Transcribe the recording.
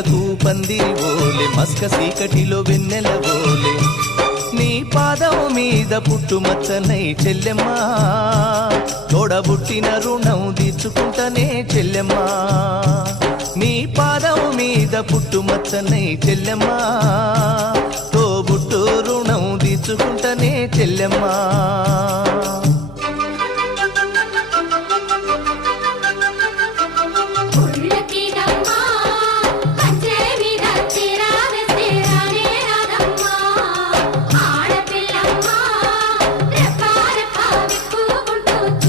తీగకు పందిరి ఓలే మస్క సీకటిలో వెన్నెల ఓలే నీ పాదం మీద పుట్టుమచ్చనై చెల్లెమ్మా తోడబుట్టిన రుణం తీర్చుకుంటనే చెల్లెమ్మా నీ పాదం మీద పుట్టుమచ్చనై చెల్లెమ్మా తోబుట్టు రుణం తీర్చుకుంటనే చెల్లెమ్మా